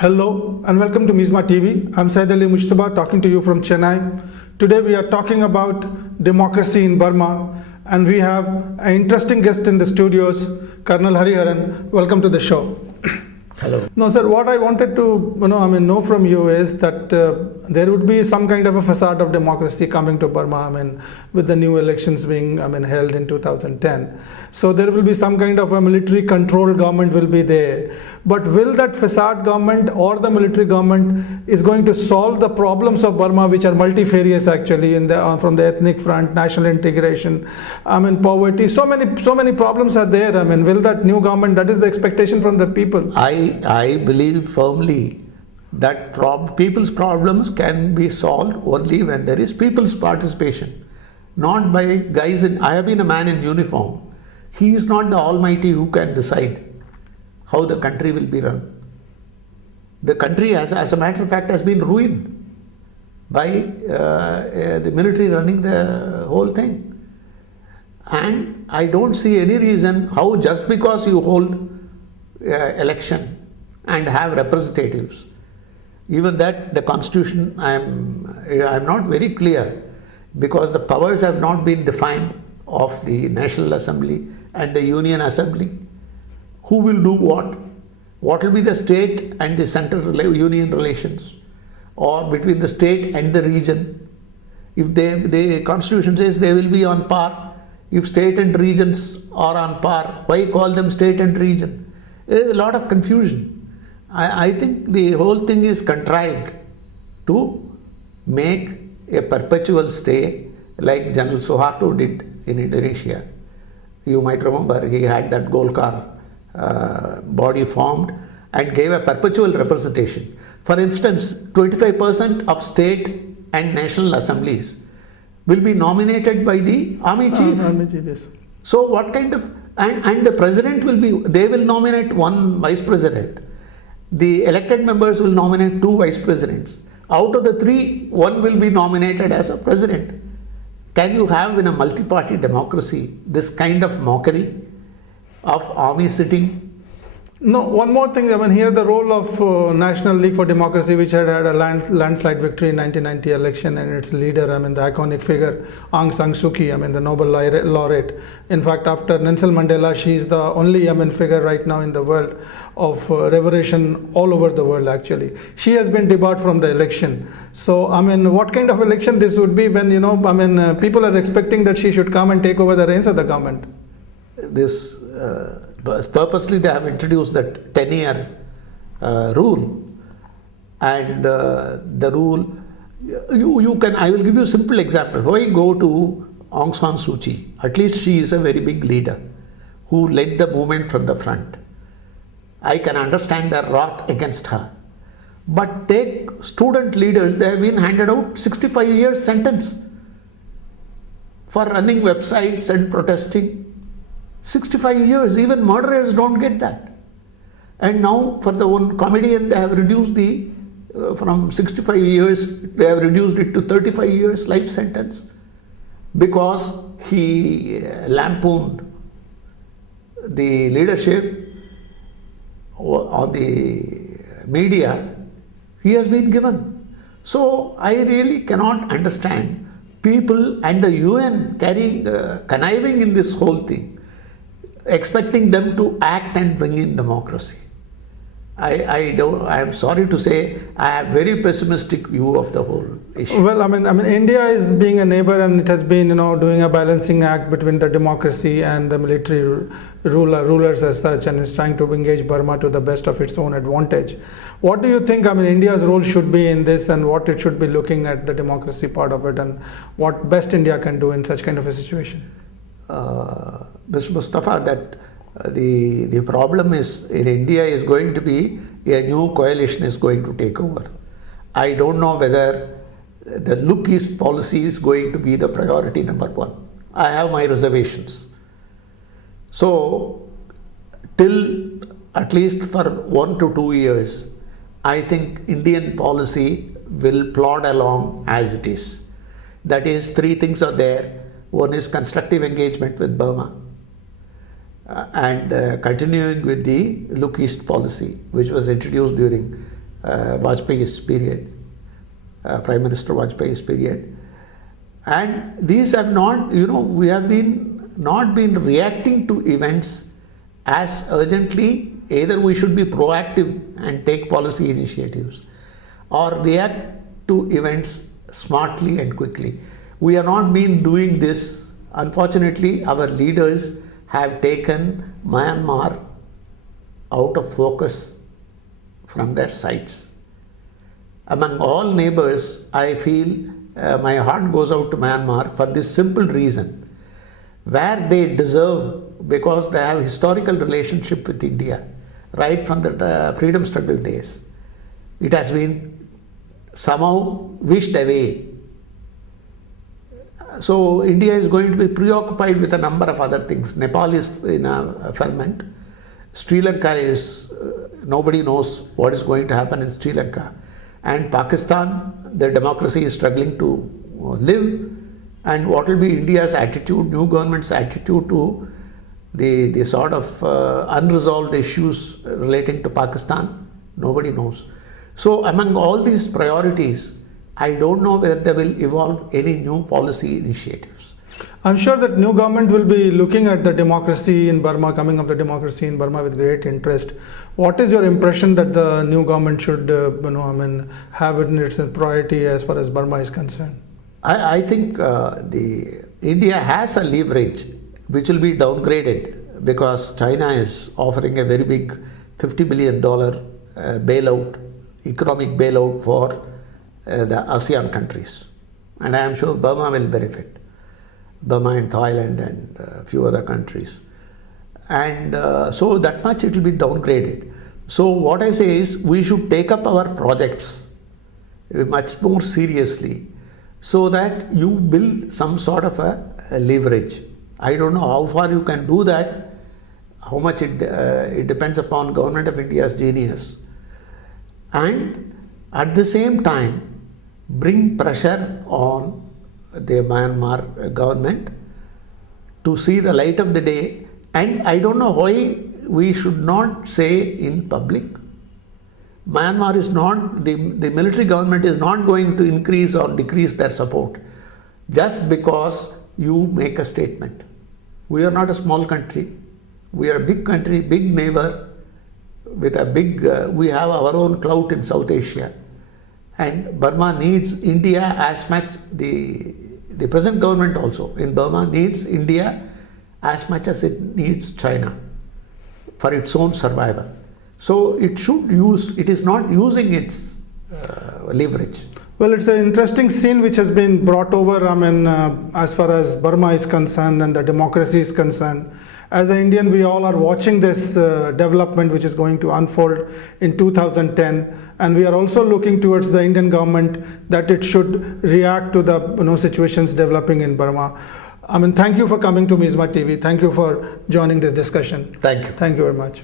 Hello and welcome to Mizma TV. I'm Said Ali Mushtaba talking to you from Chennai. Today we are talking about democracy in Burma and we have an interesting guest in the studios, Colonel Hariharan. Welcome to the show. Hello. No, sir, what I wanted to know from you is that there would be some kind of a facade of democracy coming to Burma, with the new elections being held in 2010. So there will be some kind of a military controlled government will be there. But will that facade government or the military government is going to solve the problems of Burma, which are multifarious actually from the ethnic front, national integration, poverty, so many problems are there. Will that new government, that is the expectation from the people. I believe firmly that people's problems can be solved only when there is people's participation, not by guys I have been a man in uniform. He is not the Almighty who can decide how the country will be run. The country, as a matter of fact, has been ruined by the military running the whole thing. And I don't see any reason how just because you hold election and have representatives, even that the constitution I'm not very clear, because the powers have not been defined of the National Assembly and the Union Assembly. Who will do what will be the state and the central union relations, or between the state and the region. If the constitution says they will be on par, if state and regions are on par, why call them state and region? A lot of confusion. I think the whole thing is contrived to make a perpetual stay like General Suharto did in Indonesia. You might remember he had that Golkar body formed and gave a perpetual representation. For instance, 25% of state and national assemblies will be nominated by the army chief. Yes. So what kind of, and the president they will nominate one vice president. The elected members will nominate two vice presidents. Out of the three, one will be nominated as a president. Can you have in a multi-party democracy this kind of mockery of army sitting? No, one more thing. Here the role of National League for Democracy, which had a landslide victory in 1990 election, and its leader, the iconic figure, Aung San Suu Kyi, the Nobel laureate. In fact, after Nelson Mandela, she is the only figure right now in the world of reversion all over the world actually. She has been debarred from the election. So, what kind of election this would be when, people are expecting that she should come and take over the reins of the government? This purposely they have introduced that 10-year rule, and the rule I will give you a simple example. Why go to Aung San Suu Kyi? At least she is a very big leader who led the movement from the front. I can understand their wrath against her. But take student leaders, they have been handed out 65 years sentence for running websites and protesting. 65 years, even murderers don't get that. And now for the one comedian, they have reduced from 65 years, they have reduced it to 35 years life sentence because he lampooned the leadership on the media. He has been given. So I really cannot understand people and the UN conniving in this whole thing, expecting them to act and bring in democracy. I am sorry to say, I have very pessimistic view of the whole issue. Well, India is being a neighbor, and it has been, doing a balancing act between the democracy and the military rulers as such, and is trying to engage Burma to the best of its own advantage. What do you think, India's role should be in this, and what it should be looking at the democracy part of it, and what best India can do in such kind of a situation? Mr. Mustafa, that the problem is in India is going to be a new coalition is going to take over. I don't know whether the Look East policy is going to be the priority number one. I have my reservations. So, till at least for 1 to 2 years, I think Indian policy will plod along as it is. That is, three things are there. One is constructive engagement with Burma. and continuing with the Look East policy, which was introduced during Vajpayee's period, Prime Minister Vajpayee's period. And these have not, we have not been reacting to events as urgently. Either we should be proactive and take policy initiatives, or react to events smartly and quickly. We have not been doing this. Unfortunately, our leaders have taken Myanmar out of focus from their sights. Among all neighbors, I feel my heart goes out to Myanmar for this simple reason, where they deserve, because they have historical relationship with India right from the freedom struggle days. It has been somehow wished away. So India is going to be preoccupied with a number of other things. Nepal is in a ferment. Sri Lanka is, nobody knows what is going to happen in Sri Lanka. And Pakistan, the democracy is struggling to live. And what will be India's attitude, new government's attitude to the sort of unresolved issues relating to Pakistan? Nobody knows. So among all these priorities, I don't know whether they will evolve any new policy initiatives. I'm sure that new government will be looking at the democracy in Burma, coming up the democracy in Burma with great interest. What is your impression that the new government should, have in its priority as far as Burma is concerned? I think India has a leverage which will be downgraded because China is offering a very big $50 billion bailout, economic bailout for the ASEAN countries. And I am sure Burma will benefit. Burma and Thailand and a few other countries. And so that much it will be downgraded. So what I say is we should take up our projects much more seriously so that you build some sort of a leverage. I don't know how far you can do that, how much it depends upon Government of India's genius. And at the same time, bring pressure on the Myanmar government to see the light of the day. And I don't know why we should not say in public, Myanmar is not, the military government is not going to increase or decrease their support just because you make a statement. We are not a small country. We are a big country, big neighbor with a big, we have our own clout in South Asia. And Burma needs India as much, the present government also in Burma needs India as much as it needs China for its own survival. So it is not using its leverage. Well, it's an interesting scene which has been brought over, as far as Burma is concerned and the democracy is concerned. As an Indian, we all are watching this development which is going to unfold in 2010, and we are also looking towards the Indian government that it should react to the situations developing in Burma. Thank you for coming to Mizma TV. Thank you for joining this discussion. Thank you. Thank you very much.